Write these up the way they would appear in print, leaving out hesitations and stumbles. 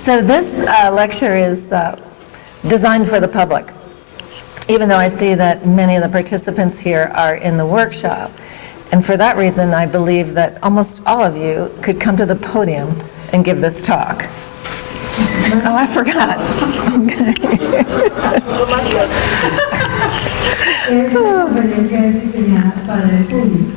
So this lecture is designed for the public, even though I see that many of the participants here are in the workshop. And for that reason, I believe that almost all of you could come to the podium and give this talk. Oh, I forgot. Okay. Esta conferencia es diseñada para el público.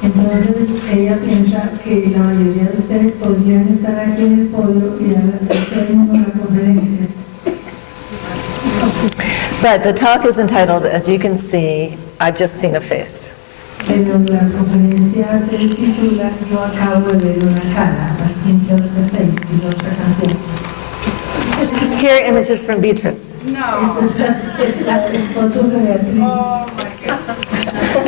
Entonces, ella piensa que la mayoría de ustedes podrían estar aquí en el podio y hacernos una conferencia. But the talk is entitled, as you can see, I've just seen a face. Pero la conferencia se titula Yo acabo de ver una cara, I've seen just a face, es otra canción. Here are images from Beatrice, Fotos de Beatriz. Oh my God.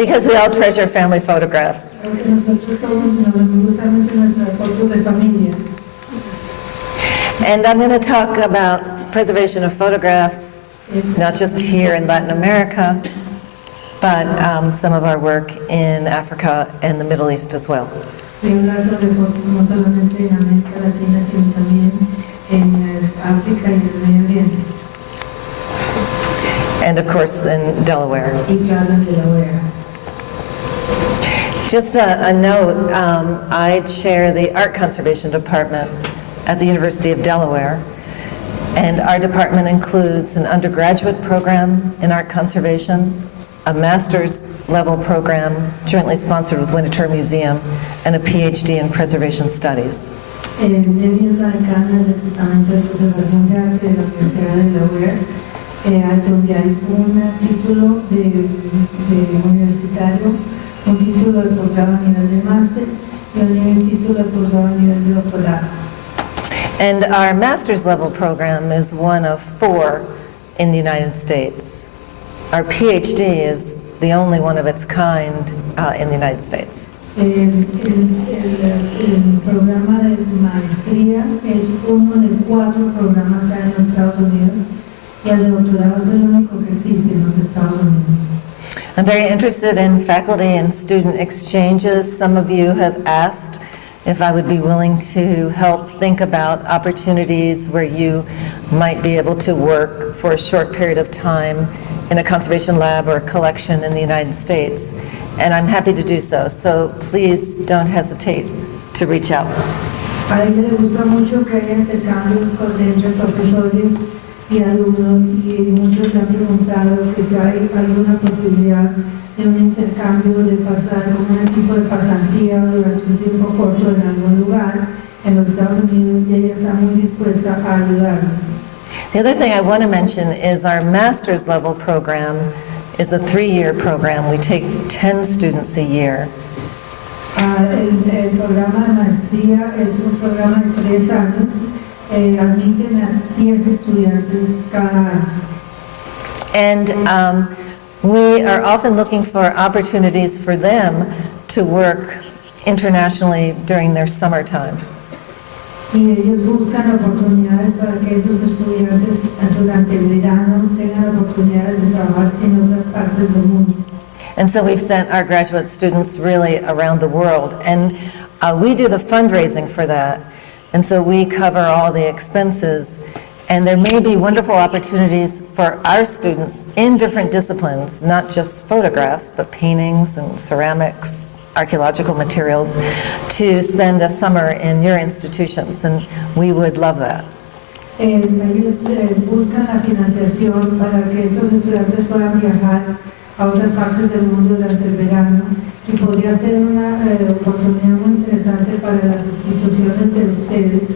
because we all treasure family photographs. Porque nosotros todos nos gustan mucho nuestras fotos de familia. And I'm going to talk about preservation of photographs, not just here in Latin America, but some of our work in Africa and the Middle East as well. Voy a hablar sobre fotos no solamente en América Latina, sino también en África y en el Medio Oriente. And of course in Delaware. Y claro, en Delaware. Just a note, I chair the Art Conservation Department at the University of Delaware, and our department includes an undergraduate program in art conservation, a master's level program jointly sponsored with Winterthur Museum, and a PhD in preservation studies. Debbie es la decana del Departamento de Conservación de Arte de la Universidad de Delaware, donde hay un título de universitario, un título de posgrado a nivel de máster y un título de posgrado a nivel de doctorado. And our master's level program is one of 4 in the United States. Our PhD is the only one of its kind in the United States. El programa de maestría es uno de 4 programas que hay en los Estados Unidos y el de doctorado es el único que existe en los Estados Unidos. I'm very interested in faculty and student exchanges. Some of you have asked if I would be willing to help think about opportunities where you might be able to work for a short period of time in a conservation lab or a collection in the United States. And I'm happy to do so. So please don't hesitate to reach out. A ella le gusta mucho que haya intercambios entre profesores y alumnos y muchos le han preguntado que si hay alguna posibilidad de un intercambio de pasar como un tipo de pasantía durante un tiempo corto en algún lugar en los Estados Unidos y ella está muy dispuesta a ayudarnos. The other thing I want to mention is our master's level program is a 3-year program. We take 10 students a year. El programa de maestría es un programa de 3 años. Admiten a 10 estudiantes cada año. And we are often looking for opportunities for them to work internationally during their summertime. Y ellos buscan oportunidades para que esos estudiantes durante el verano tengan oportunidades de trabajar en otras partes del mundo. And so we've sent our graduate students really around the world, and we do the fundraising for that. And so we cover all the expenses, and there may be wonderful opportunities for our students in different disciplines, not just photographs, but paintings and ceramics, archaeological materials, to spend a summer in your institutions, and we would love that. Ellos buscan la financiación para que estos estudiantes puedan viajar a otras partes del mundo durante el verano y podría ser una oportunidad muy interesante para las instituciones de ustedes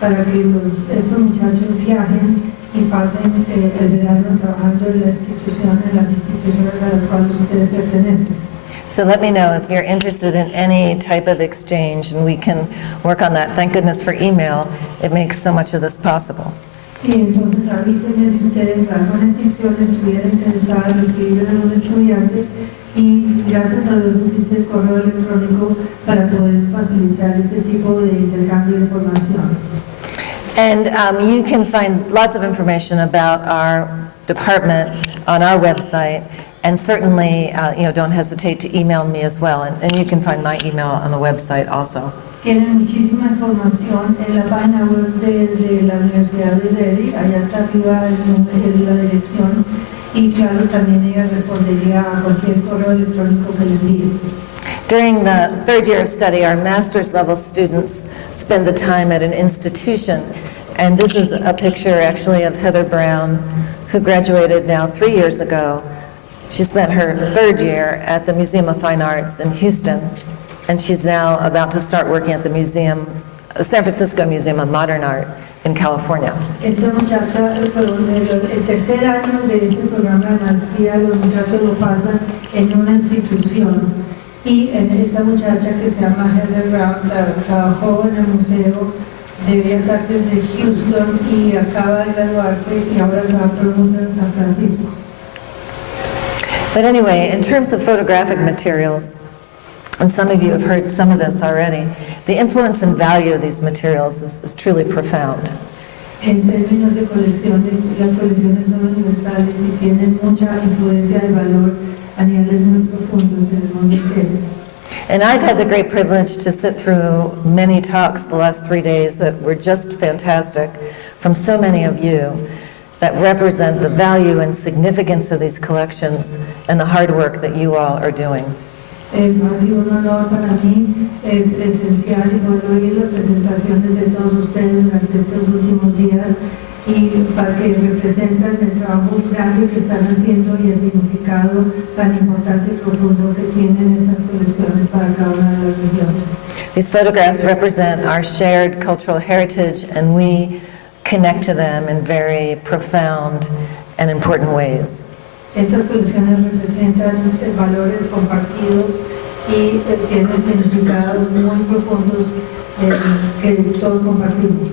para que estos muchachos viajen y pasen el verano trabajando en las instituciones a las cuales ustedes pertenecen. So let me know if you're interested in any type of exchange, and we can work on that. Thank goodness for email. It makes so much of this possible. Y entonces avísenme si ustedes, alguna institución estuviera interesada en escribir a un estudiante y gracias a Dios existe el correo electrónico para poder facilitar este tipo de intercambio de información. And you can find lots of information about our department on our website, and certainly don't hesitate to email me as well, and you can find my email on the website also. Tienen muchísima información en la página web de la Universidad de Delhi, allá está arriba la dirección, y claro, también ella respondería a cualquier correo electrónico que le envíe. During the third year of study, our master's level students spend the time at an institution. And this is a picture actually of Heather Brown, who graduated now 3 years ago. She spent her third year at the Museum of Fine Arts in Houston, and she's now about to start working at the San Francisco Museum of Modern Art in California. Esta muchacha, el tercer año de este programa de maestría, los muchachos lo pasan en una institución. Y esta muchacha que se llama Heather Brown trabajó en el Museo de Bellas Artes de Houston y acaba de graduarse y ahora se va para el Museo de San Francisco. But anyway, in terms of photographic materials, and some of you have heard some of this already, the influence and value of these materials is truly profound. En términos de colecciones, las colecciones son universales y tienen mucha influencia de valor a niveles muy profundos en el mundo entero. And I've had the great privilege to sit through many talks the last 3 days that were just fantastic from so many of you that represent the value and significance of these collections and the hard work that you all are doing. Ha sido un honor para mí presenciar y poder oír las presentaciones de todos ustedes durante estos últimos días y para que representan el trabajo grande que están haciendo y el significado tan importante y profundo que tienen estas colecciones para cada una de las regiones. These photographs represent our shared cultural heritage, and we connect to them in very profound and important ways. Estas colecciones representan valores compartidos y tienen significados muy profundos que todos compartimos.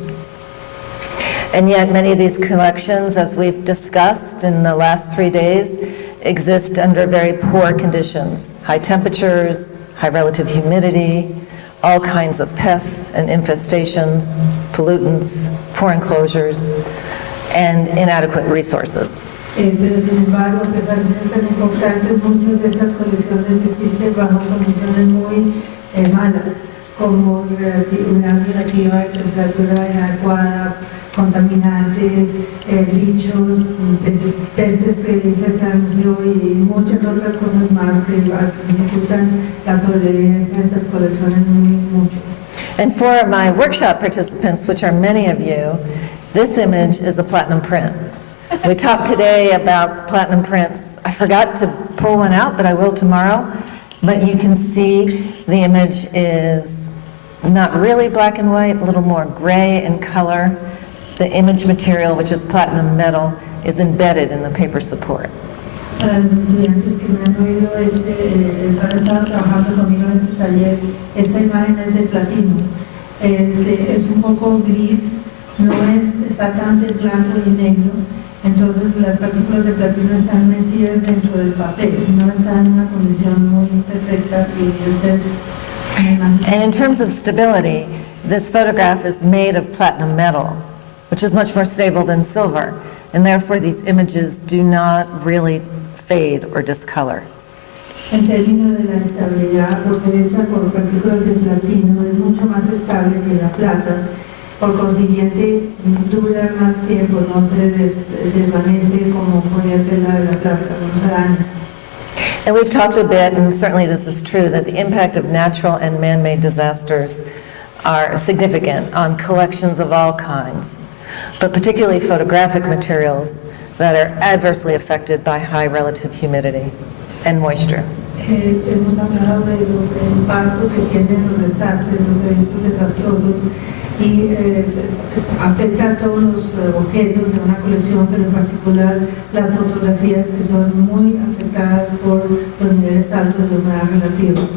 And yet many of these collections, as we've discussed in the last 3 days, exist under very poor conditions. High temperatures, high relative humidity, all kinds of pests and infestations, pollutants, poor enclosures, and inadequate resources. Pero sin embargo, a pesar de ser tan importantes, muchas de estas colecciones existen bajo condiciones muy malas, como humedad relativa, temperatura inadecuada, contaminantes, bichos, pestes que infestan el museo y muchas otras cosas más que dificultan la sobrevivencia de estas colecciones mucho. And for my workshop participants, which are many of you, this image is a platinum print. We talked today about platinum prints. I forgot to pull one out, but I will tomorrow. But you can see the image is not really black and white, a little more gray in color. The image material, which is platinum metal, is embedded in the paper support. Para los estudiantes que me han oído, están trabajando conmigo en este taller, esta imagen es de platino. Es un poco gris, no es exactamente blanco y negro. Entonces las partículas de platino están metidas dentro del papel, no están en una condición muy perfecta y esta es una imagen. And in terms of stability, this photograph is made of platinum metal, which is much more stable than silver, and therefore these images do not really fade or discolor. En términos de la estabilidad, por ser hecha por partículas de platino, es mucho más estable que la plata. Por consiguiente, dura más tiempo, no se desvanece como podría ser la de la plata, no se daña. And we've talked a bit, and certainly this is true, that the impact of natural and man-made disasters are significant on collections of all kinds, but particularly photographic materials that are adversely affected by high relative humidity and moisture. Hemos hablado de los impactos que tienen los desastres, los eventos desastrosos, y afecta a todos los objetos de una colección, pero en particular las fotografías que son muy afectadas por los niveles altos de humedad relativa.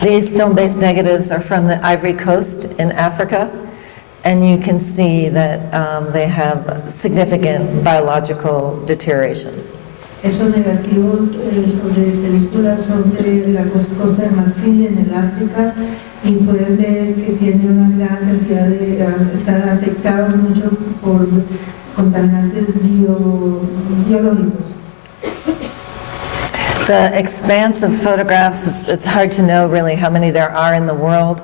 These film-based negatives are from the Ivory Coast in Africa, and you can see that they have significant biological deterioration. Esos negativos sobre películas son de la costa de Marfil en el África y pueden ver que tiene una gran cantidad están afectados mucho por contaminantes biológicos. The expanse of photographs, it's hard to know really how many there are in the world.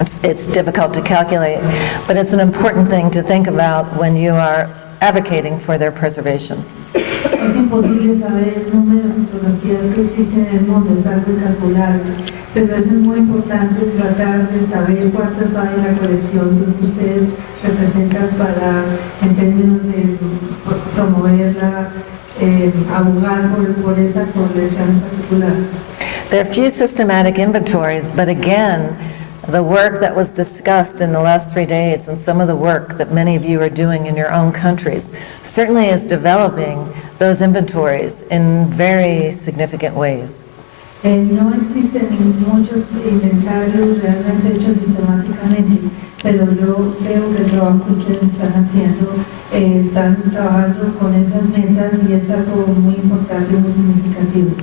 It's difficult to calculate, but it's an important thing to think about when you are advocating for their preservation. Es imposible saber el número de fotografías que existen en el mundo, es algo incalculable, pero eso es muy importante tratar de saber cuántas hay en la colección de lo que ustedes representan para, en términos de promoverla, abogar por esa colección en particular. There are few systematic inventories, but again, the work that was discussed in the last 3 days and some of the work that many of you are doing in your own countries certainly is developing those inventories in very significant ways. No existen muchos inventarios realmente hechos sistemáticamente, pero yo creo que el trabajo que ustedes están haciendo, están trabajando con esas metas y es algo muy importante, muy significativo.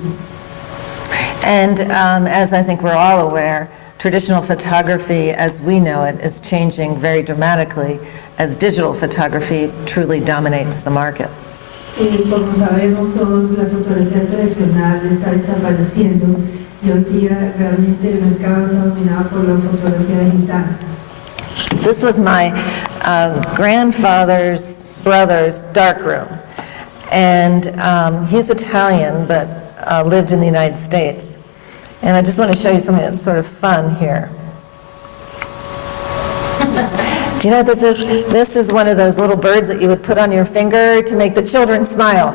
And as I think we're all aware, traditional photography as we know it is changing very dramatically as digital photography truly dominates the market. Y como sabemos todos, la fotografía tradicional está desapareciendo y hoy día realmente el mercado está dominado por la fotografía digital. This was my grandfather's brother's darkroom, and he's Italian but lived in the United States. And I just want to show you something that's sort of fun here. Do you know what this is? This is one of those little birds that you would put on your finger to make the children smile.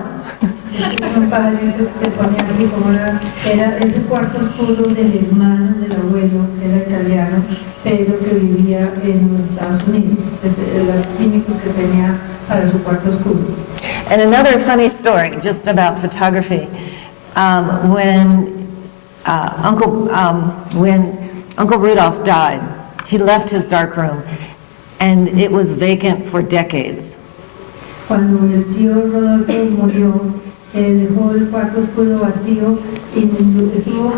Es un padrito que se pone así como era ese cuarto oscuro del hermano del abuelo, que era italiano, pero que vivía en los Estados Unidos. Los químicos que tenía para su cuarto oscuro. And another funny story just about photography. When Uncle Rudolph died, he left his dark room, and it was vacant for decades. Cuando el tío Rodolfo murió, dejó el cuarto oscuro vacío y estuvo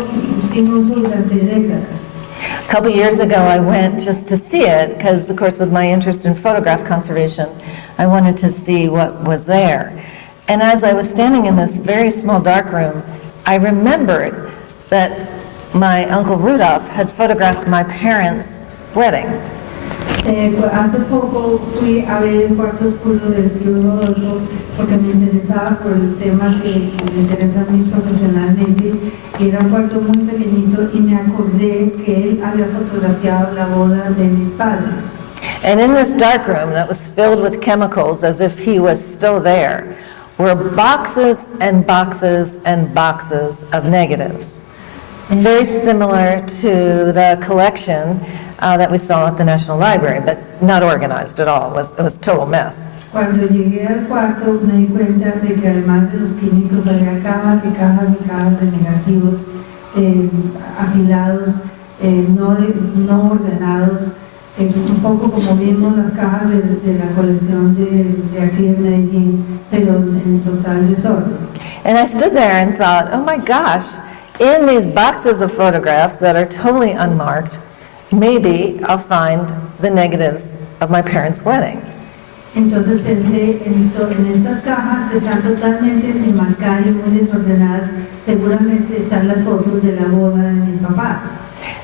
sin uso durante décadas. A couple years ago, I went just to see it, because, of course, with my interest in photograph conservation, I wanted to see what was there. And as I was standing in this very small dark room, I remembered that my Uncle Rudolph had photographed my parents' wedding. Hace poco fui a ver el cuarto oscuro del tío Rodolfo porque me interesaba por el tema que me interesa a mí profesionalmente. Y era un cuarto muy pequeñito y me acordé que él había fotografiado la boda de mis padres. And in this dark room that was filled with chemicals as if he was still there were boxes and boxes and boxes of negatives. Very similar to the collection that we saw at the National Library, but not organized at all. It was a total mess. Cuando llegué al cuarto me di cuenta de que además de los químicos había cajas y cajas y cajas de negativos apilados, no ordenados, un poco como vimos las cajas de la colección de aquí de Medellín, pero en total desorden. And I stood there and thought, oh my gosh, in these boxes of photographs that are totally unmarked, maybe I'll find the negatives of my parents' wedding. Entonces pensé en estas cajas que están totalmente sin marcar y muy desordenadas, seguramente están las fotos de la boda de mis papás.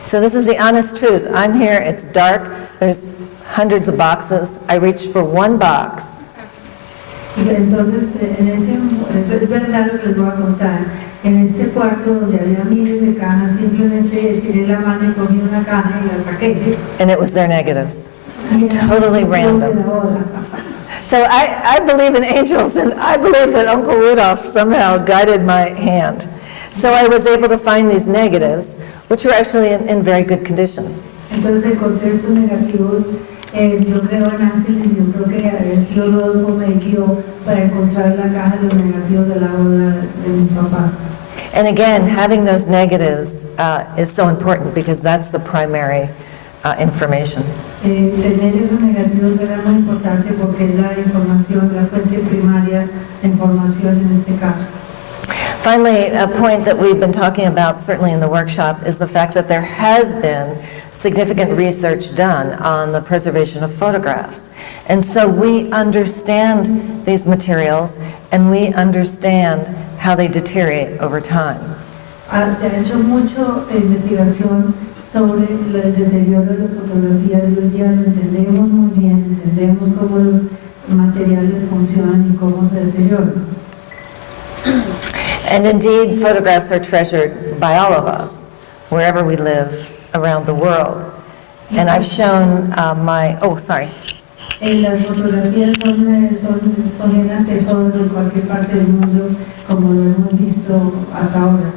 So this is the honest truth. I'm here, it's dark, there's hundreds of boxes. I reached for one box. Entonces, es verdad lo que les voy a contar. En este cuarto donde había miles de cajas, simplemente tiré la mano y cogí una caja y la saqué. And it was their negatives. Y Totally era random. de la boda. So I believe in angels, and I believe that Uncle Rudolph somehow guided my hand. So I was able to find these negatives, which were actually in very good condition. Entonces encontré estos negativos. Yo creo en ángeles y yo creo que el tío Rodolfo me guió para encontrar la caja de los negativos de la boda de mis papás. And again, having those negatives is so important because that's the primary information. Tener esos negativos era muy importante porque es la información, la fuente primaria de información en este caso. Finally, a point that we've been talking about, certainly in the workshop, is the fact that there has been significant research done on the preservation of photographs. And so we understand these materials and we understand how they deteriorate over time. Se ha hecho mucho investigación sobre el deterioro de las fotografías y hoy día lo entendemos muy bien, entendemos cómo los materiales funcionan y cómo se deterioran. And indeed, photographs are treasured by all of us, wherever we live around the world. And I've shown Las fotografías consideran tesoros en cualquier parte del mundo, como lo hemos visto hasta ahora.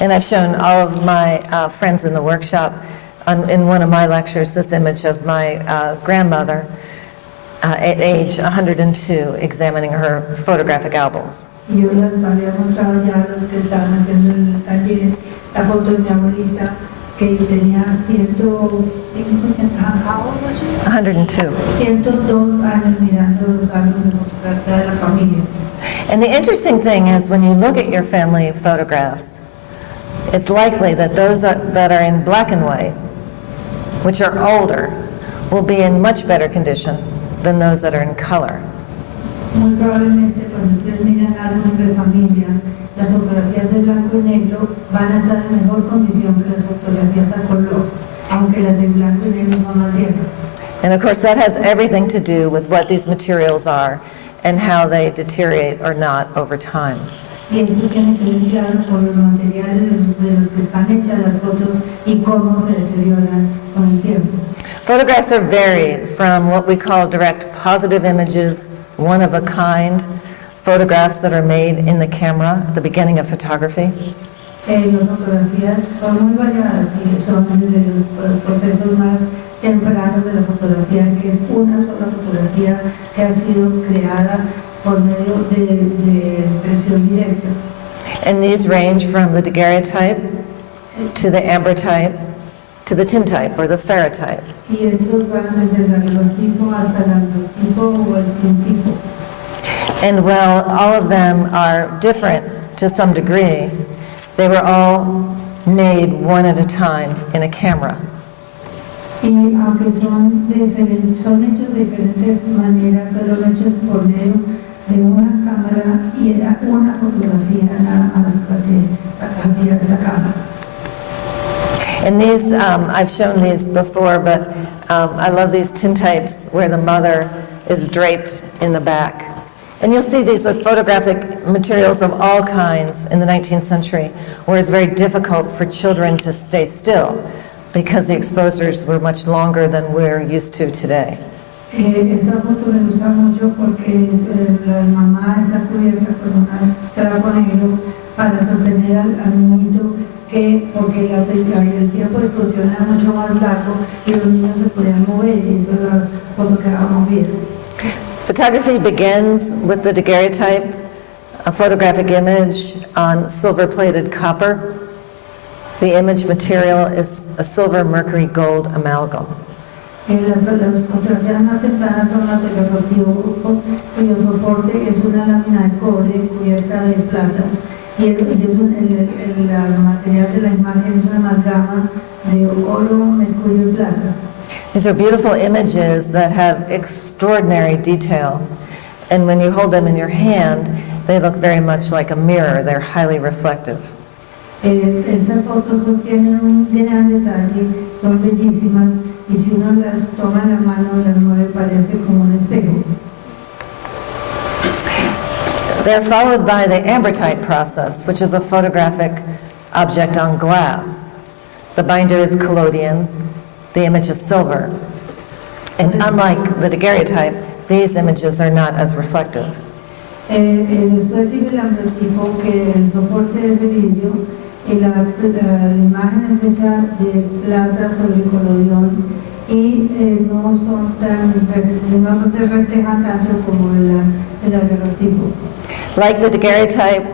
And I've shown all of my friends in the workshop in one of my lectures this image of my grandmother at age 102 examining her photographic albums. Y yo las había mostrado ya a los que estaban haciendo el taller, la foto de mi abuelita que tenía 102 años mirando los álbumes de fotografía de la familia. And the interesting thing is when you look at your family photographs, it's likely that those that are in black and white, which are older, will be in much better condition than those that are in color. Muy probablemente cuando ustedes miran álbumes de familia, las fotografías de blanco y negro van a estar en mejor condición que las fotografías a color, aunque las de blanco y negro son más viejas. And of course that has everything to do with what these materials are and how they deteriorate or not over time. Y esto tiene que ver claro con los materiales de los que están hechas las fotos y cómo se deterioran con el tiempo. Photographs are varied from what we call direct positive images, one of a kind, photographs that are made in the camera at the beginning of photography. Las fotografías son muy variadas y son desde los procesos más tempranos de la fotografía, que es una sola fotografía que ha sido creada por medio de impresión directa. And these range from the daguerreotype to the ambrotype to the tintype or the ferrotype. Y estos van desde el daguerrotipo hasta el ambrotipo o el tintipo. And while all of them are different to some degree, they were all made one at a time in a camera. Y aunque son hechos de diferente manera, pero hechos por medio de una cámara y era una fotografía nada más que hacía sacada. And these, I've shown these before, but I love these tintypes where the mother is draped in the back. And you'll see these with photographic materials of all kinds in the 19th century, where it's very difficult for children to stay still because the exposures were much longer than we're used to today. Esta foto me gusta mucho porque la mamá está cubierta con un trapo negro para sostener al niñito, porque el tiempo de exposición era mucho más largo y los niños se podían mover y entonces la foto quedaba movida. Photography begins with the daguerreotype, a photographic image on silver-plated copper. The image material is a silver mercury gold amalgam. Las fotografías más tempranas son las del daguerrotipo, cuyo soporte es una lámina de cobre cubierta de plata y el material de la imagen es una amalgama de oro, mercurio y plata. These are beautiful images that have extraordinary detail, and when you hold them in your hand, they look very much like a mirror. They're highly reflective. Estas fotos tienen un gran detalle, son bellísimas, y si uno las toma en la mano, las mueve, parece como un espejo. They're followed by the ambrotype process, which is a photographic object on glass. The binder is collodion, the image is silver. And unlike the daguerreotype, these images are not as reflective. Después sigue el ambrotipo, que el soporte es de vidrio, y la imagen es hecha de plata sobre collodion y no se reflejan tanto como el daguerrotipo. Like the daguerreotype,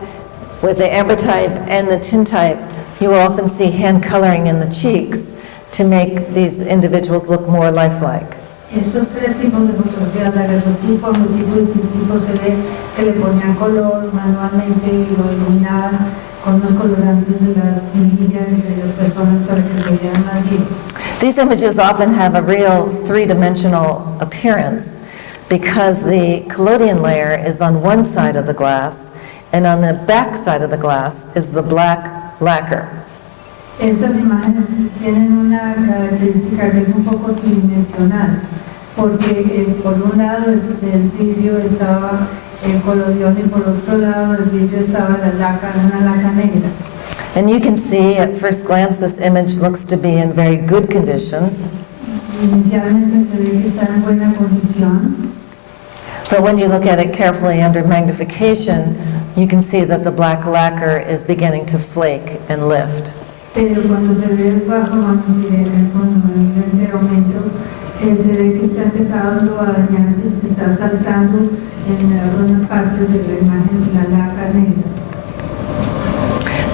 with the ambrotype and the tintype, you will often see hand coloring in the cheeks to make these individuals look more lifelike. Estos tres tipos de fotografías, daguerrotipo, ambrotipo y tintipo, se ve que le ponían color manualmente y lo iluminaban con los colorantes de las mejillas de las personas para que se vean más vivos. These images often have a real three-dimensional appearance because the collodion layer is on one side of the glass, and on the back side of the glass is the black lacquer. Estas imágenes tienen una característica que es un poco tridimensional, porque por un lado el vidrio estaba el colodión y por otro lado el vidrio estaba la laca, una laca negra. And you can see at first glance this image looks to be in very good condition, Inicialmente se ve que está en buena condición, but when you look at it carefully under magnification, you can see that the black lacquer is beginning to flake and lift. pero cuando se ve bajo con el lente de aumento, se ve que está empezando a dañarse, se está saltando en algunas partes de la imagen la laca negra.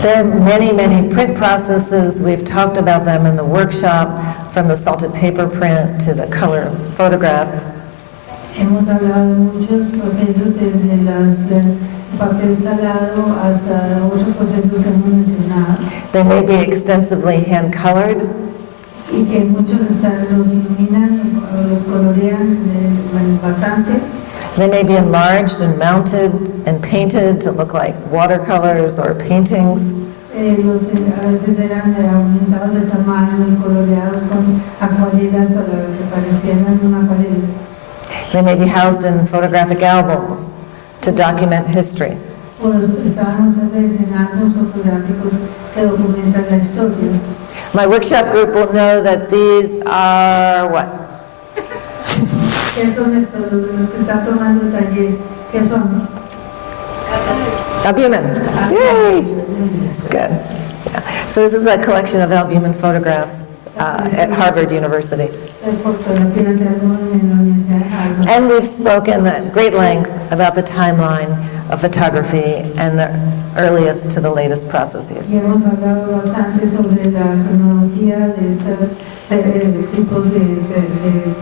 There are many, many print processes. We've talked about them in the workshop, from the salted paper print to the color photograph. Hemos hablado de muchos procesos, desde papel salado hasta otros procesos que hemos mencionado, They may be extensively hand-colored. y que muchos los iluminan o los colorean bastante. They may be enlarged and mounted and painted to look like watercolors or paintings. A veces eran aumentados de tamaño y coloreados con acuarelas para que parecieran una acuarela. They may be housed in photographic albums to document history. O estaban muchas veces en álbumes fotográficos que documentan la historia. My workshop group will know that these are what? ¿Qué son estos? Los que están tomando el taller, ¿qué son? Albumin. Yay! Good. Yeah. So this is a collection of albumin photographs at Harvard University. Fotografías de álbumes en la Universidad de Harvard. And we've spoken at great length about the timeline of photography and the earliest to the latest Y processes. hemos hablado bastante sobre la cronología de estos tipos de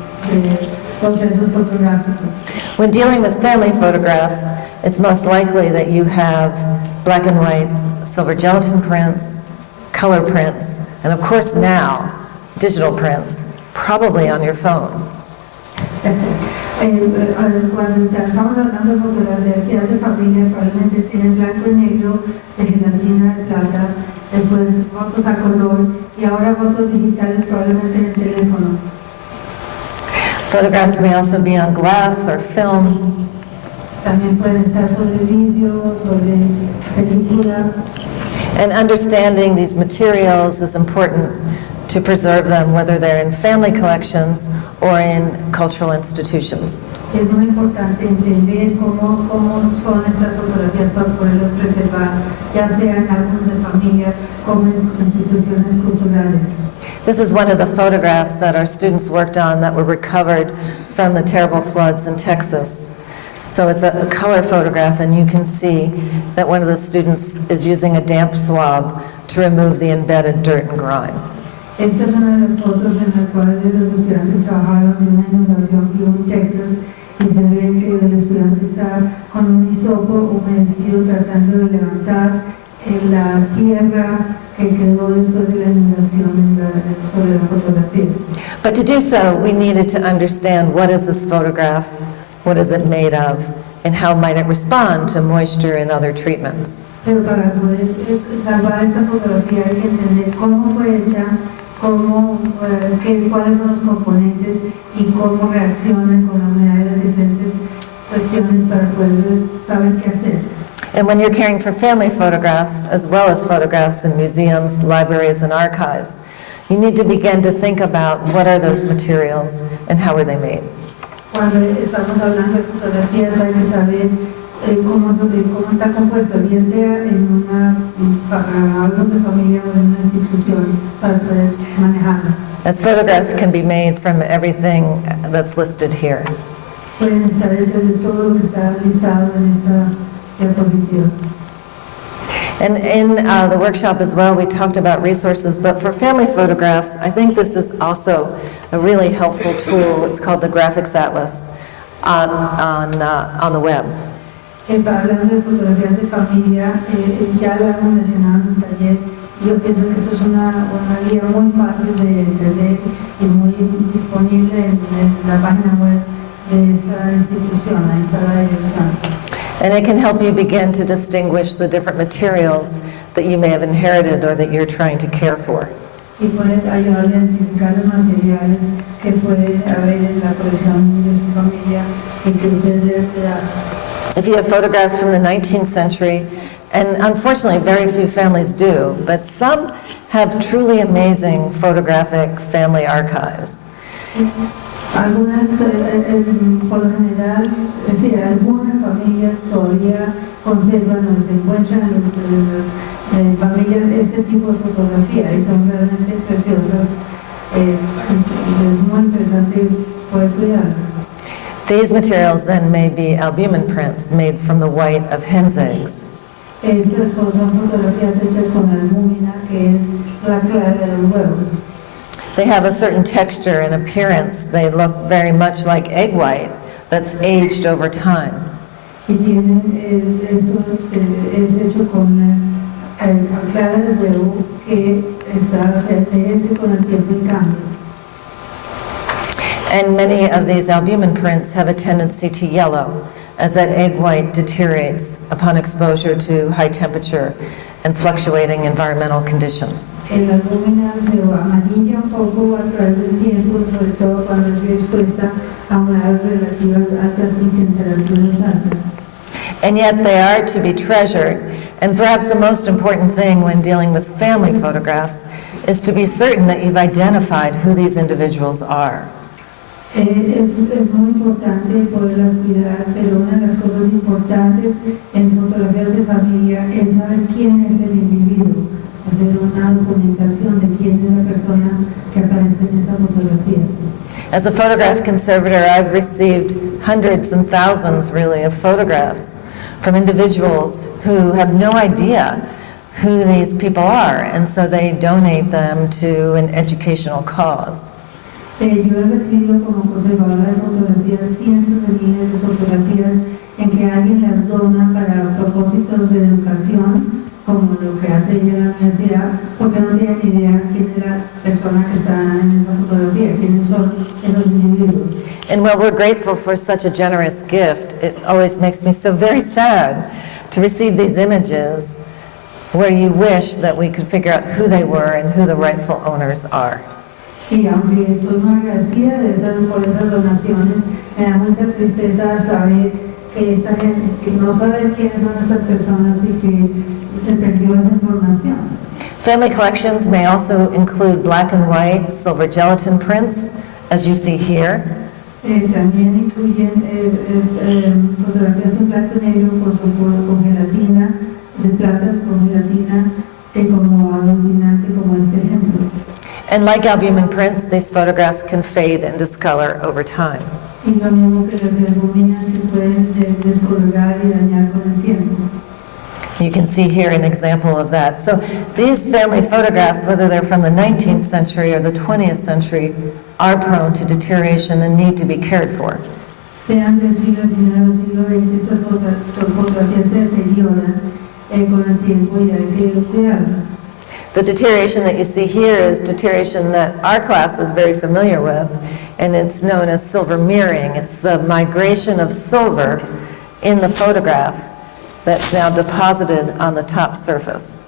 procesos fotográficos. When dealing with family photographs, it's most likely that you have black and white silver gelatin prints, color prints, and of course now, digital prints, probably on your phone. Cuando estamos hablando de fotografías de familia, probablemente tienen blanco y negro, de gelatina de plata, después fotos a color y ahora fotos digitales probablemente en el teléfono. Photographs may also be on glass or film. También pueden estar sobre vidrio, sobre película. And understanding these materials is important to preserve them, whether they're in family collections or in cultural institutions. Es muy importante entender cómo son estas fotografías para poderlas preservar, ya sea en álbumes de familia como en instituciones culturales. This is one of the photographs that our students worked on that were recovered from the terrible floods in Texas. So it's a color photograph, and you can see that one of the students is using a damp swab to remove the embedded dirt and grime. Esta es una de las fotos en las cuales los estudiantes trabajaron en una inundación que hubo en Texas y se ve que el estudiante está con un hisopo humedecido tratando de levantar la tierra que quedó después de la inundación sobre la fotografía. But to do so, we needed to understand what is this photograph, what is it made of, and how might it respond to moisture and other treatments. Pero para poder salvar esta fotografía hay que entender cómo fue hecha, cuáles son los componentes y cómo reaccionan con la humedad de las diferentes cuestiones para poder saber qué hacer. And when you're caring for family photographs, as well as photographs in museums, libraries, and archives, you need to begin to think about what are those materials and how are they made. Cuando estamos hablando de fotografías hay que saber cómo está compuesto, bien sea en álbum de familia o en una institución para poder manejarlo. As photographs can be made from everything that's listed here. Pueden estar hechos de todo lo que está listado en esta diapositiva. And in the workshop as well, we talked about resources, but for family photographs, I think this is also a really helpful tool. It's called the Graphics Atlas on the web. Hablando de fotografías de familia, ya lo hemos mencionado en un taller. Yo pienso que esto es una guía muy fácil de entender y muy disponible en la página web de esta institución, en esta dirección. And it can help you begin to distinguish the different materials that you may have inherited or that you're trying to care for. Y puede ayudar a identificar los materiales que puede haber en la colección de su familia y que usted debe cuidar. If you have photographs from the 19th century, and unfortunately very few families do, but some have truly amazing photographic family archives. Algunas, por lo general, es decir, algunas familias todavía conservan o se encuentran en las familias este tipo de fotografía y son realmente preciosas. Es muy interesante poder cuidarlas. These materials then may be albumin prints made from the white of hen's eggs. Estas son fotografías hechas con albúmina, que es la clara de los huevos. They have a certain texture and appearance. They look very much like egg white that's aged over time. Y tienen, esto es hecho con la clara del huevo que se envejece con el tiempo y cambia. And many of these albumin prints have a tendency to yellow as that egg white deteriorates upon exposure to high temperature and fluctuating environmental conditions. El albúmina se amarilla un poco a través del tiempo, sobre todo cuando es expuesta a unas relativas altas y temperaturas altas. And yet they are to be treasured, and perhaps the most important thing when dealing with family photographs is to be certain that you've identified who these individuals are. Es muy importante poderlas cuidar, pero una de las cosas importantes en fotografías de familia es saber quién es el individuo, hacer una documentación de quién es la persona que aparece en esa fotografía. As a photograph conservator, I've received hundreds and thousands, really, of photographs from individuals who have no idea who these people are, and so they donate them to an educational cause. Yo he recibido como conservadora de fotografías cientos de miles de fotografías en que alguien las dona para propósitos de educación, como lo que hace ella en la universidad, porque no tienen ni idea quién es la persona que está en esa fotografía, quiénes son esos individuos. And while we're grateful for such a generous gift, it always makes me so very sad to receive these images where you wish that we could figure out who they were and who the rightful owners are. Y aunque estoy muy agradecida por esas donaciones, me da mucha tristeza saber que esta gente, que no saber quiénes son esas personas y que se perdió esa información. Family collections may also include black and white silver gelatin prints, as you see here. También incluyen fotografías en blanco y negro con gelatina, de platas con gelatina, como aglutinante, como este ejemplo. And like albumin prints, these photographs can fade and discolor over time. Y lo mismo que las albuminas se pueden descolorar y dañar con el tiempo. You can see here an example of that. So these family photographs, whether they're from the 19th century or the 20th century, are prone to deterioration and need to be cared for. Sean del siglo XIX o siglo XX, estas fotografías se deterioran con el tiempo y hay que cuidarlas. The deterioration that you see here is deterioration that our class is very familiar with, and it's known as silver mirroring. It's the migration of silver in the photograph that's now deposited on the top surface.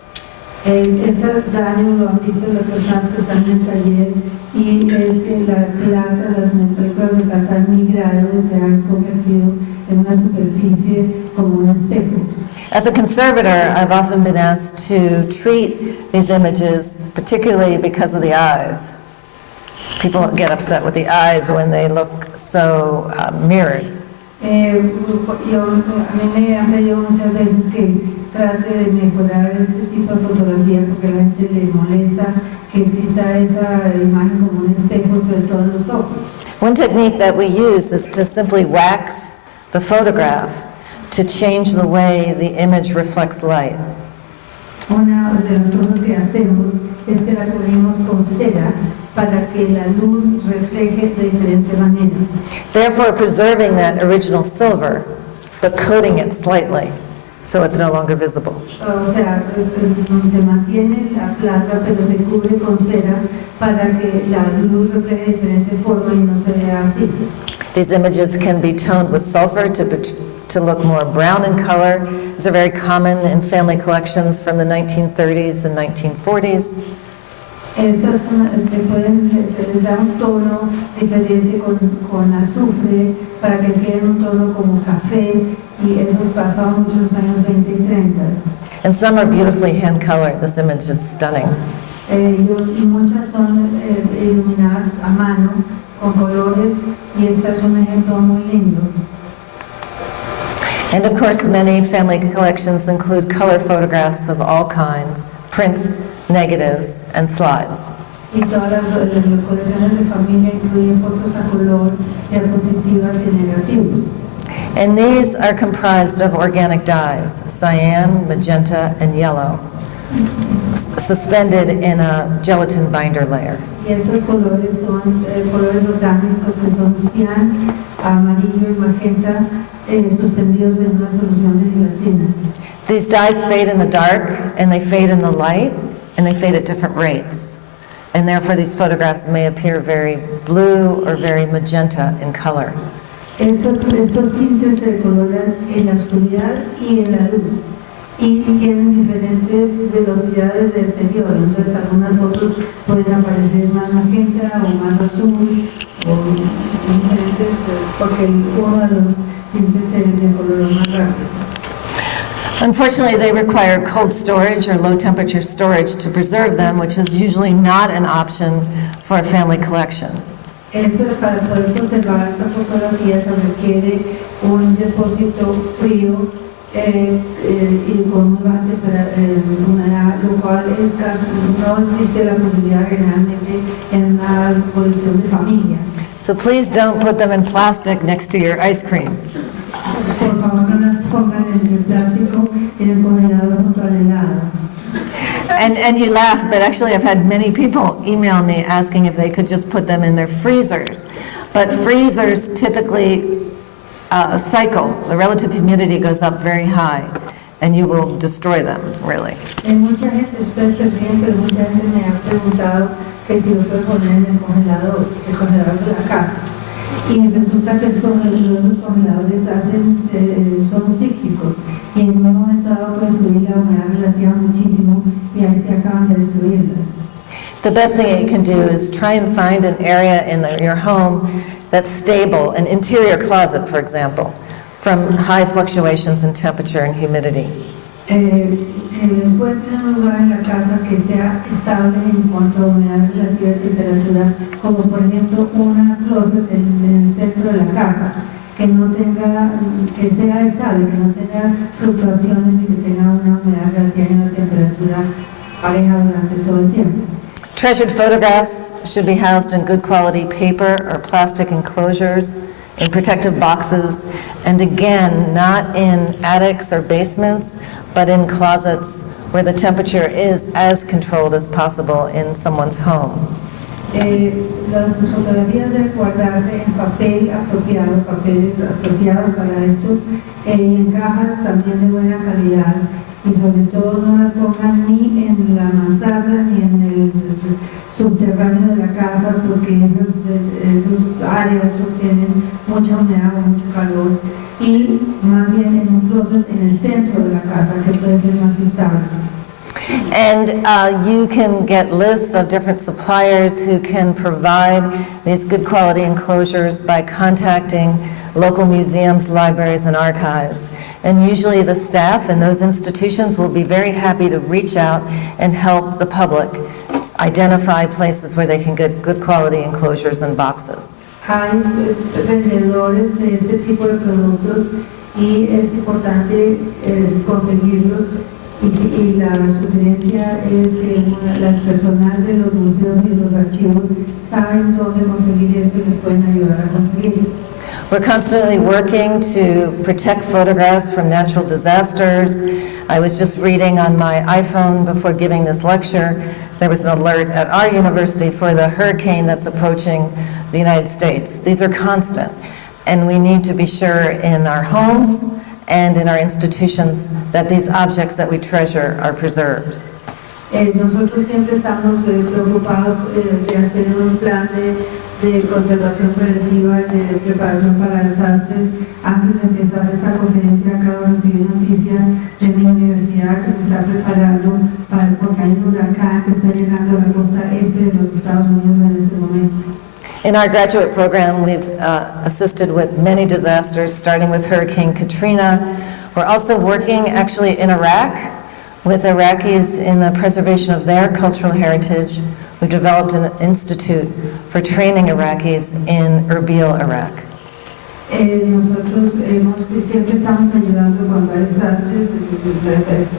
Este daño lo han visto las personas que están en el taller y es que la plata, las películas de plata han migrado y se han convertido en una superficie como un espejo. As a conservator, I've often been asked to treat these images, particularly because of the eyes. People get upset with the eyes when they look so mirrored. A mí me han pedido muchas veces que trate de mejorar este tipo de fotografía porque a la gente le molesta que exista esa imagen como un espejo, sobre todo en los ojos. One technique that we use is to simply wax the photograph to change the way the image reflects light. Una de las cosas que hacemos es que la cubrimos con cera para que la luz refleje de diferente manera. Therefore, preserving that original silver, but coating it slightly so it's no longer visible. O sea, se mantiene la plata, pero se cubre con cera para que la luz refleje de diferente forma y no se vea así. These images can be toned with sulfur to look more brown in color. These are very common in family collections from the 1930s and 1940s. Estas se les da un tono diferente con azufre para que quede un tono como café, y eso pasaba mucho en los años 20 y 30. And some are beautifully hand colored. This image is stunning. Muchas son iluminadas a mano con colores, y este es un ejemplo muy lindo. And of course, many family collections include color photographs of all kinds, prints, negatives, and slides. Y todas las colecciones de familia incluyen fotos a color, diapositivas y negativos. And these are comprised of organic dyes, cyan, magenta, and yellow, suspended in a gelatin binder layer. Y estos colores son colores orgánicos que son cian, amarillo y magenta, suspendidos en una solución de gelatina. These dyes fade in the dark, and they fade in the light, and they fade at different rates. And therefore, these photographs may appear very blue or very magenta in color. Estos tintes se coloran en la oscuridad y en la luz, y tienen diferentes velocidades de deterioro. Entonces, algunas fotos pueden aparecer más magenta o más azul, o diferentes, porque uno de los tintes se decolora más rápido. Unfortunately, they require cold storage or low temperature storage to preserve them, which is usually not an option for a family collection. Para poder conservar esta fotografía se requiere un depósito frío y con muy baja humedad, lo cual no existe la posibilidad generalmente en una colección de familia. So please don't put them in plastic next to your ice cream. Por favor, no las pongan en el plástico en el congelador junto al helado. And you laugh, but actually I've had many people email me asking if they could just put them in their freezers. But freezers typically cycle. The relative humidity goes up very high, and you will destroy them, really. Mucha gente, ustedes se ríen, pero mucha gente me ha preguntado que si lo puede poner en el congelador de la casa. Y resulta que esos congeladores son cíclicos, y en un momento dado puede subir la humedad relativa muchísimo, y ahí se acaban de destruirlas. The best thing that you can do is try and find an area in your home that's stable, an interior closet, for example, from high fluctuations in temperature and humidity. Encuentren un lugar en la casa que sea estable en cuanto a humedad relativa y temperatura, como por ejemplo una closet en el centro de la casa, que sea estable, que no tenga fluctuaciones y que tenga una humedad relativa y una temperatura pareja durante todo el tiempo. Treasured photographs should be housed in good quality paper or plastic enclosures, in protective boxes, and again, not in attics or basements, but in closets where the temperature is as controlled as possible in someone's home. Las fotografías deben guardarse en papel apropiado, papeles apropiados para esto, en cajas también de buena calidad, y sobre todo no las pongan ni en la mansarda ni en el subterráneo de la casa, porque esas áreas obtienen mucha humedad o mucho calor, y más bien en un closet en el centro de la casa, que puede ser más estable. And you can get lists of different suppliers who can provide these good quality enclosures by contacting local museums, libraries, and archives. And usually the staff in those institutions will be very happy to reach out and help the public identify places where they can get good quality enclosures and boxes. Hay vendedores de este tipo de productos, y es importante conseguirlos. Y la sugerencia es que las personas de los museos y los archivos saben dónde conseguir eso y les pueden ayudar a conseguirlo. We're constantly working to protect photographs from natural disasters. I was just reading on my iPhone before giving this lecture, there was an alert at our university for the hurricane that's approaching the United States. These are constant, and we need to be sure in our homes and in our institutions that these objects that we treasure are preserved. Nosotros siempre estamos preocupados de hacer un plan de conservación preventiva, de preparación para desastres. Antes de empezar esta conferencia acabo de recibir noticia de mi universidad que se está preparando porque hay un huracán que está llegando a la costa este de los Estados Unidos en este momento. In our graduate program, we've assisted with many disasters, starting with Hurricane Katrina. We're also working actually in Iraq with Iraqis in the preservation of their cultural heritage. We've developed an institute for training Iraqis in Erbil, Iraq. Nosotros siempre estamos ayudando cuando hay desastres,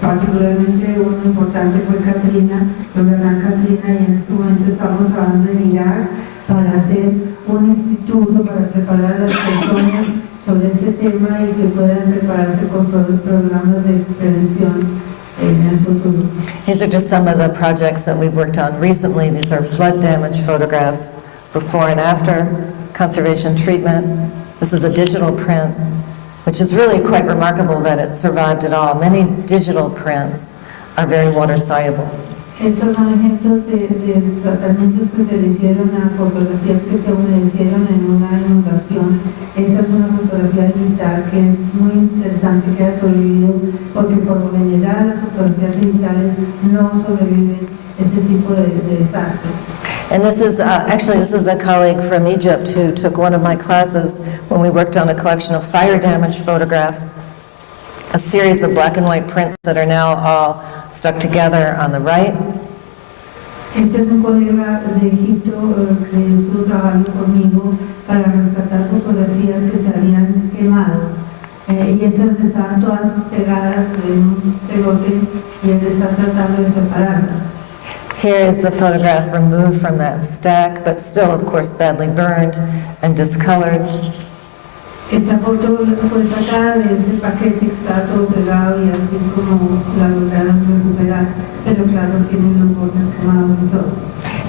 particularmente uno importante fue Katrina, el huracán Katrina, y en este momento estamos trabajando en Irak para hacer un instituto para preparar a las personas sobre este tema y que puedan prepararse con programas de prevención en el futuro. These are just some of the projects that we've worked on recently. These are flood damage photographs, before and after, conservation treatment. This is a digital print, which is really quite remarkable that it survived at all. Many digital prints are very water soluble. Estos son ejemplos de tratamientos que se le hicieron a fotografías que se hicieron en una inundación. Esta es una fotografía digital que es muy interesante que ha sobrevivido porque por lo general las fotografías digitales no sobreviven este tipo de desastres. And this is, actually, this is a colleague from Egypt who took one of my classes when we worked on a collection of fire damage photographs, a series of black and white prints that are now all stuck together on the right. Este es un colega de Egipto que estuvo trabajando conmigo para rescatar fotografías que se habían quemado. Y estas estaban todas pegadas en un pegote y él está tratando de separarlas. Here is the photograph removed from that stack, but still, of course, badly burned and discolored. Esta foto fue sacada de ese paquete que estaba todo pegado y así es como la lograron recuperar, pero claro, tienen los bordes quemados y todo.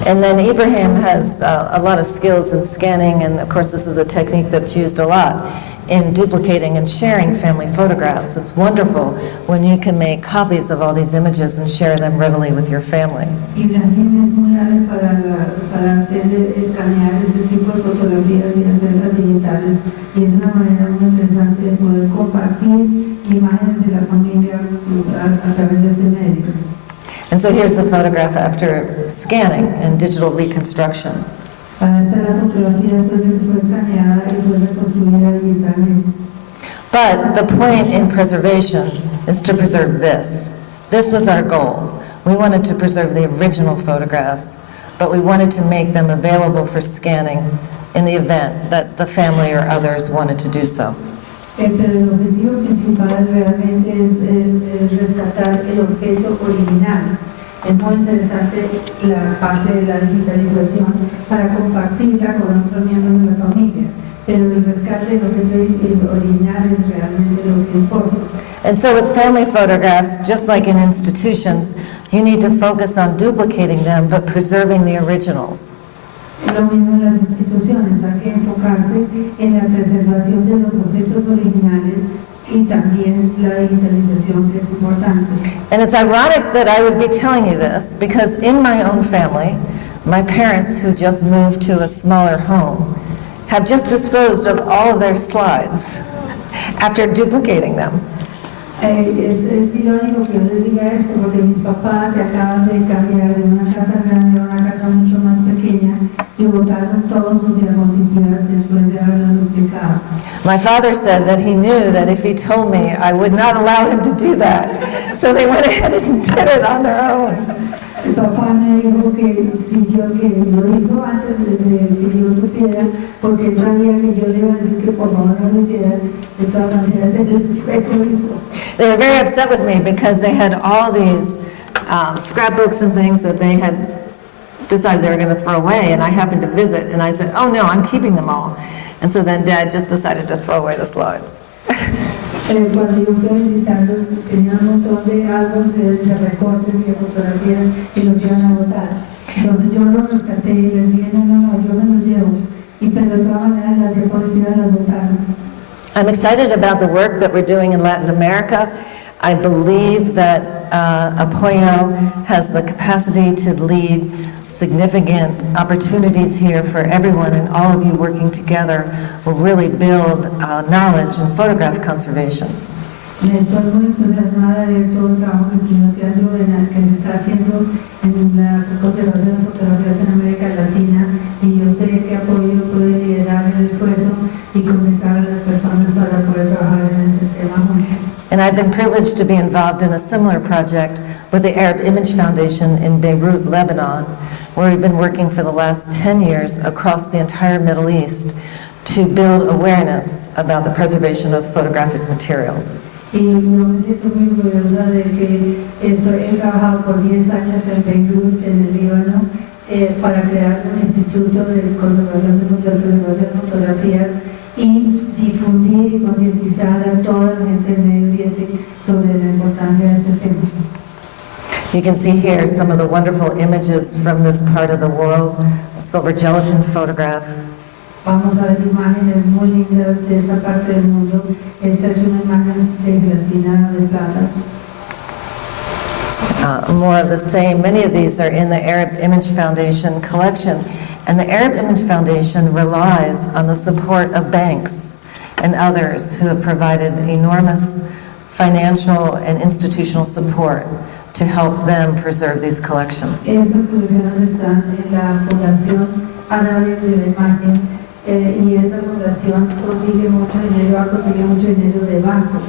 And then Ibrahim has a lot of skills in scanning, and of course this is a technique that's used a lot in duplicating and sharing family photographs. It's wonderful when you can make copies of all these images and share them readily with your family. Ibrahim es muy hábil para hacer escanear este tipo de fotografías y hacerlas digitales, y es una manera muy interesante de poder compartir imágenes de la familia a través de este medio. And so here's the photograph after scanning and digital reconstruction. Para esta la fotografía después de que fue escaneada y fue reconstruida digitalmente. But the point in preservation is to preserve this. This was our goal. We wanted to preserve the original photographs, but we wanted to make them available for scanning in the event that the family or others wanted to do so. Pero el objetivo principal realmente es rescatar el objeto original. Es muy interesante la parte de la digitalización para compartirla con otros miembros de la familia, pero el rescate del objeto original es realmente lo que importa. And so with family photographs, just like in institutions, you need to focus on duplicating them but preserving the originals. Lo mismo en las instituciones, hay que enfocarse en la preservación de los objetos originales y también la digitalización, que es importante. And it's ironic that I would be telling you this because in my own family, my parents who just moved to a smaller home have just disposed of all of their slides after duplicating them. Es irónico que yo les diga esto porque mis papás se acaban de cambiar de una casa grande a una casa mucho más pequeña y botaron todos sus diapositivas después de haberlas duplicado. My father said that he knew that if he told me, I would not allow him to do that. So they went ahead and did it on their own. El papá me dijo que si yo que lo hizo antes de que yo supiera, porque él sabía que yo le iba a decir que por favor no lo hiciera. De todas maneras, él lo hizo. They were very upset with me because they had all these scrapbooks and things that they had decided they were going to throw away, and I happened to visit, and I said, oh no, I'm keeping them all. And so then Dad just decided to throw away the slides. Cuando yo fui a visitarlos, tenían un montón de álbumes de recortes y de fotografías y los iban a botar. Entonces yo los rescaté y les dije, no, yo me los llevo. Pero de todas maneras las diapositivas las botaron. I'm excited about the work that we're doing in Latin America. I believe that Apoyo has the capacity to lead significant opportunities here for everyone, and all of you working together will really build knowledge in photograph conservation. Estoy muy entusiasmada de ver todo el trabajo que se está haciendo en la conservación de fotografías en América Latina, y yo sé que Apoyo puede liderar el esfuerzo y conectar a las personas para poder trabajar en este tema juntos. And I've been privileged to be involved in a similar project with the Arab Image Foundation in Beirut, Lebanon, where we've been working for the last 10 years across the entire Middle East to build awareness about the preservation of photographic materials. Y yo me siento muy orgullosa de que he trabajado por 10 años en Beirut, en el Líbano, para crear un instituto de conservación de fotografías y difundir y concientizar a toda la gente del Medio Oriente sobre la importancia de este tema. You can see here some of the wonderful images from this part of the world, a silver gelatin photograph. Vamos a ver imágenes muy lindas de esta parte del mundo. Esta es una imagen de gelatina de plata. More of the same. Many of these are in the Arab Image Foundation collection, and the Arab Image Foundation relies on the support of banks and others who have provided enormous financial and institutional support to help them preserve these collections. Estas colecciones están en la Fundación Árabe de la Imagen, y esta fundación consigue mucho dinero, ha conseguido mucho dinero de bancos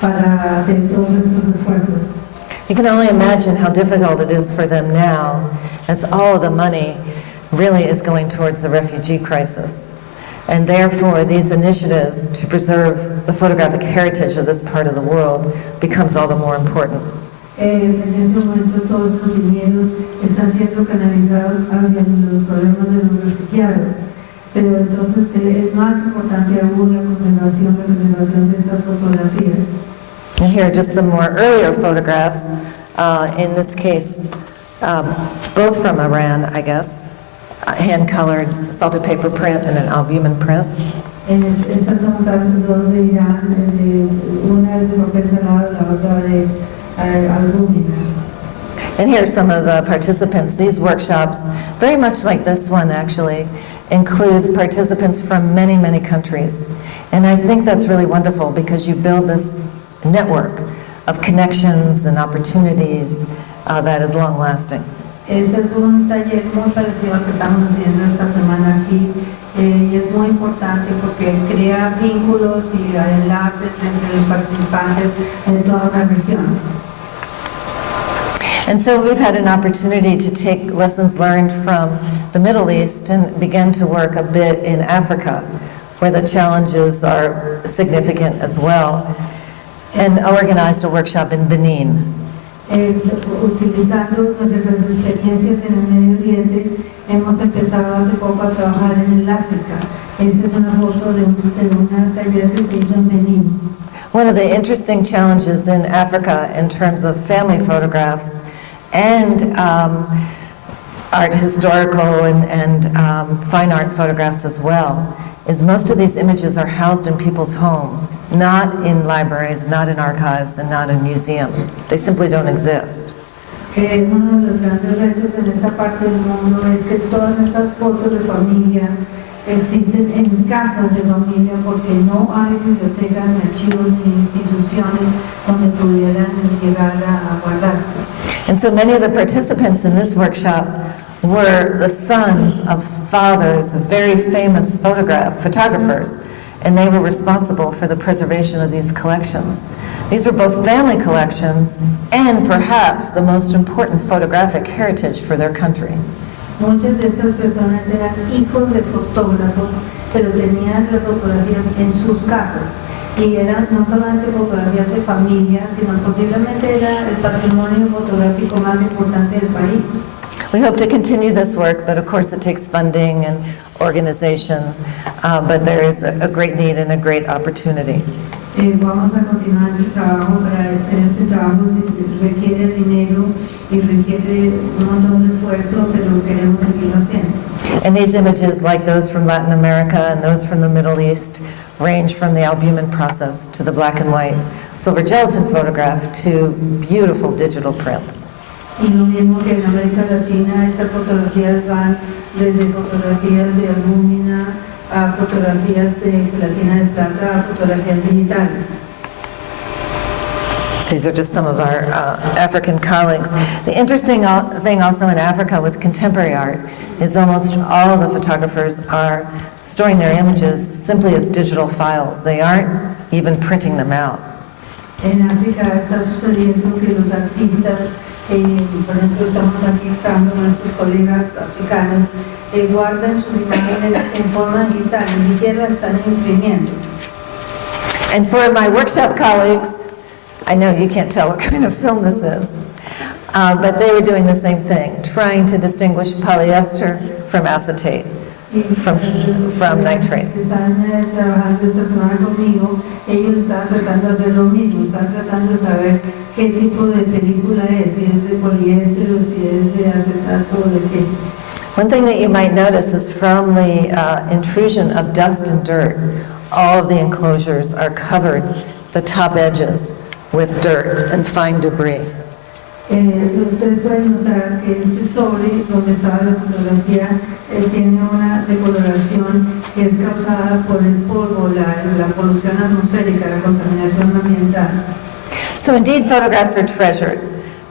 para hacer todos estos esfuerzos. You can only imagine how difficult it is for them now, as all of the money really is going towards the refugee crisis. And therefore, these initiatives to preserve the photographic heritage of this part of the world becomes all the more important. En este momento todos esos dineros están siendo canalizados hacia los problemas de los refugiados, pero entonces es más importante aún la conservación de estas fotografías. And here are just some more earlier photographs, in this case, both from Iran, I guess, hand-colored salted paper print and an albumin print. Estas son dos de Irán, una es de papel salado, la otra de albúmina. And here are some of the participants. These workshops, very much like this one actually, include participants from many, many countries. And I think that's really wonderful because you build this network of connections and opportunities that is long-lasting. Este es un taller muy parecido al que estamos haciendo esta semana aquí, y es muy importante porque crea vínculos y enlaces entre los participantes de toda una región. And so we've had an opportunity to take lessons learned from the Middle East and begin to work a bit in Africa, where the challenges are significant as well, and organized a workshop in Benin. Utilizando nuestras experiencias en el Medio Oriente, hemos empezado hace poco a trabajar en el África. Esta es una foto de un taller que se hizo en Benín. One of the interesting challenges in Africa in terms of family photographs and art historical and fine art photographs as well is most of these images are housed in people's homes, not in libraries, not in archives, and not in museums. They simply don't exist. Uno de los grandes retos en esta parte del mundo es que todas estas fotos de familia existen en casas de familia porque no hay bibliotecas, ni archivos, ni instituciones donde pudieran llegar a guardarse. And so many of the participants in this workshop were the sons of fathers of very famous photographers, and they were responsible for the preservation of these collections. These were both family collections and perhaps the most important photographic heritage for their country. Muchas de estas personas eran hijos de fotógrafos, pero tenían las fotografías en sus casas. Y eran no solamente fotografías de familia, sino posiblemente era el patrimonio fotográfico más importante del país. We hope to continue this work, but of course it takes funding and organization, but there is a great need and a great opportunity. Vamos a continuar este trabajo, pero este trabajo requiere dinero y requiere un montón de esfuerzo, pero queremos seguirlo haciendo. And these images, like those from Latin America and those from the Middle East, range from the albumin process to the black and white silver gelatin photograph to beautiful digital prints. Y lo mismo que en América Latina, estas fotografías van desde fotografías de albúmina a fotografías de gelatina de plata a fotografías digitales. These are just some of our African colleagues. The interesting thing also in Africa with contemporary art is almost all of the photographers are storing their images simply as digital files. They aren't even printing them out. En África está sucediendo que los artistas, por ejemplo, estamos aquí estando nuestros colegas africanos, guardan sus imágenes en forma digital, ni siquiera están imprimiendo. And for my workshop colleagues, I know you can't tell what kind of film this is, but they were doing the same thing, trying to distinguish polyester from acetate, from nitrate. Están trabajando esta semana conmigo, ellos están tratando de hacer lo mismo, están tratando de saber qué tipo de película es, si es de poliéster o si es de acetato o de qué. One thing that you might notice is from the intrusion of dust and dirt, all of the enclosures are covered, the top edges, with dirt and fine debris. Ustedes pueden notar que este sobre donde estaba la fotografía tiene una decoloración que es causada por el polvo, la polución atmosférica, la contaminación ambiental. So indeed, photographs are treasured.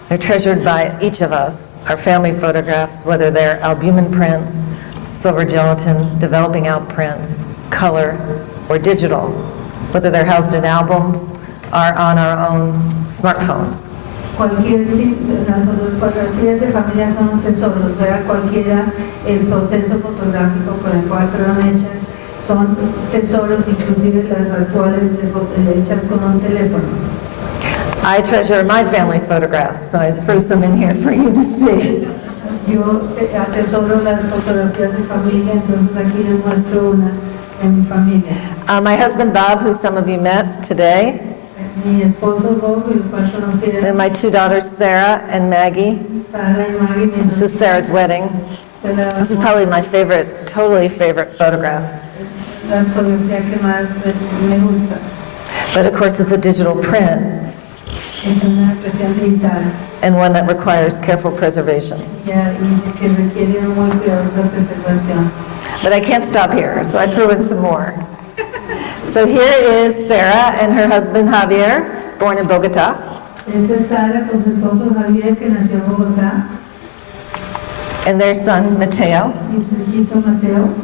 They're treasured by each of us, our family photographs, whether they're albumin prints, silver gelatin, developing out prints, color, or digital, whether they're housed in albums, are on our own smartphones. Cualquier tipo, las fotografías de familia son un tesoro, o sea, cualquiera el proceso fotográfico por el cual fueron hechas son tesoros, inclusive las actuales hechas con un teléfono. I treasure my family photographs, so I threw some in here for you to see. Yo atesoro las fotografías de familia, entonces aquí les muestro una de mi familia. My husband Bob, who some of you met today, Mi esposo Bob, el cual conocieron, and my two daughters Sarah and Maggie. Sara y Maggie, This is Sarah's wedding. This is probably my favorite, totally favorite photograph. la fotografía que más me gusta. But of course, it's a digital print Es una impresión digital and one that requires careful preservation. y que requiere una muy cuidadosa preservación. But I can't stop here, so I threw in some more. So here is Sarah and her husband Javier, born in Bogota. Esta es Sara con su esposo Javier, que nació en Bogotá, And their son Mateo. y su hijito Mateo.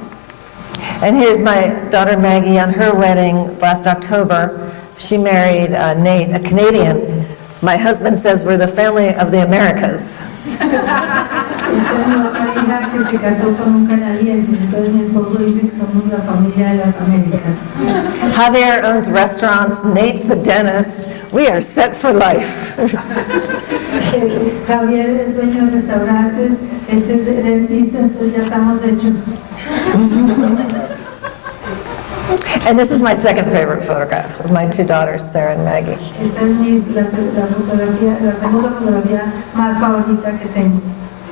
And here's my daughter Maggie on her wedding last October. She married Nate, a Canadian. My husband says we're the family of the Americas. Esta es mi otra hija que se casó con un canadiense, entonces mi esposo dice que somos la familia de las Américas. Javier owns restaurants, Nate's a dentist. We are set for life. Javier es dueño de restaurantes, este es dentista, entonces ya estamos hechos. And this is my second favorite photograph of my two daughters, Sarah and Maggie. Esta es la segunda fotografía más favorita que tengo,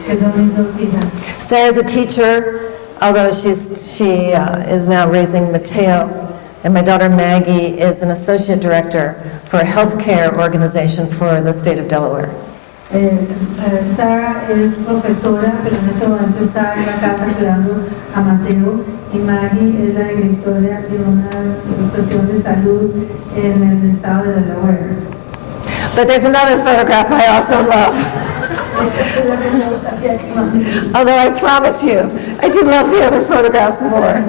que son mis dos hijas. Sarah's a teacher, although she is now raising Mateo. And my daughter Maggie is an associate director for a healthcare organization for the state of Delaware. Sara es profesora, pero en este momento está en la casa cuidando a Mateo, y Maggie es la directora de una cuestión de salud en el estado de Delaware. But there's another photograph I also love. Esta es la fotografía que más me gusta. Although I promise you, I do love the other photographs more.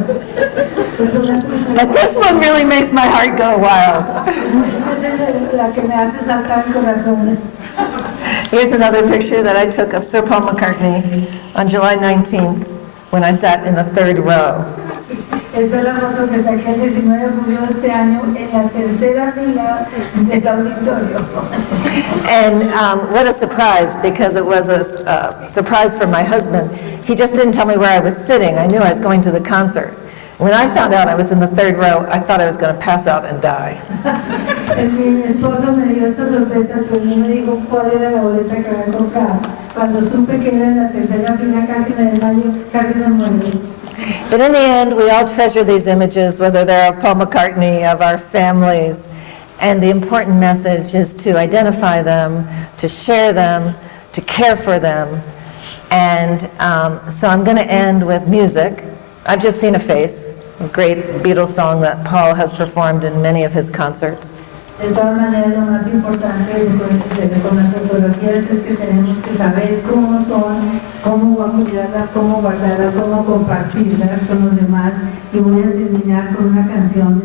But this one really makes my heart go wild. Esta es la que me hace saltar el corazón. Here's another picture that I took of Sir Paul McCartney on July 19th when I sat in the third row. Esta es la foto que saqué el 19 de julio de este año en la tercera fila del auditorio. And what a surprise, because it was a surprise for my husband. He just didn't tell me where I was sitting. I knew I was going to the concert. When I found out I was in the third row, I thought I was going to pass out and die. Mi esposo me dio esta sorpresa, pero no me dijo cuál era la boleta que había comprado. Cuando supe que era en la tercera fila, casi me desmayo, casi me muero. But in the end, we all treasure these images, whether they're of Paul McCartney, of our families, and the important message is to identify them, to share them, to care for them. And so I'm going to end with music. I've just seen a face, a great Beatles song that Paul has performed in many of his concerts. De todas maneras, lo más importante con las fotografías es que tenemos que saber cómo son, cómo vamos a cuidarlas, cómo guardarlas, cómo compartirlas con los demás. Y voy a terminar con una canción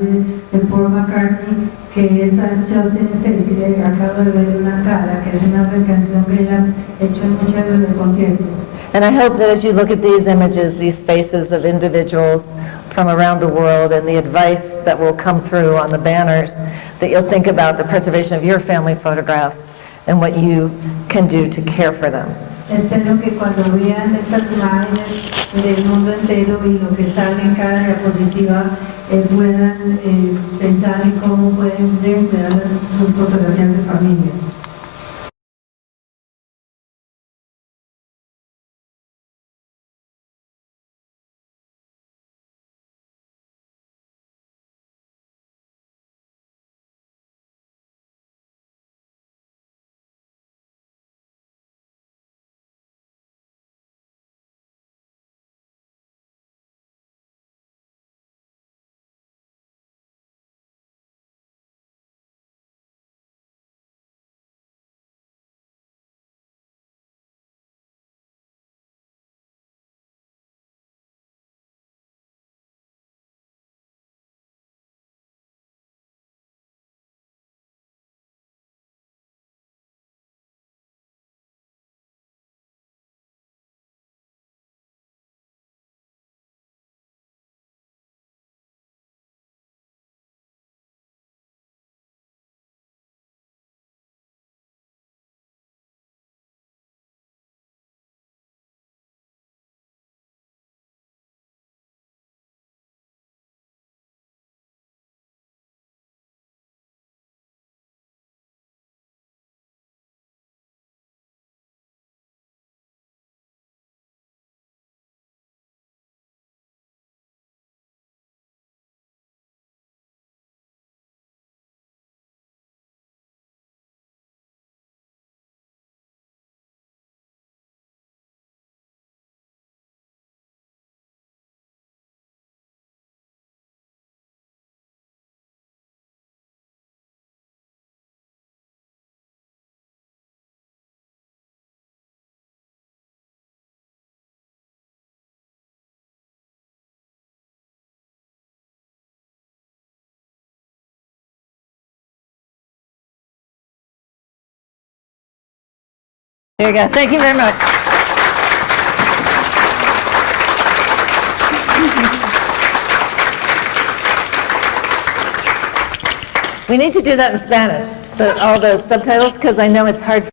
de Paul McCartney que es Just in a Face, y le acabo de ver una cara, que es una canción que él ha hecho en muchos de los conciertos. And I hope that as you look at these images, these faces of individuals from around the world and the advice that will come through on the banners, that you'll think about the preservation of your family photographs and what you can do to care for them. Espero que cuando vean estas imágenes del mundo entero y lo que sale en cada diapositiva puedan pensar en cómo pueden cuidar sus fotografías de familia. There you go. Thank you very much. We need to do that in Spanish, all those subtitles, because I know it's hard.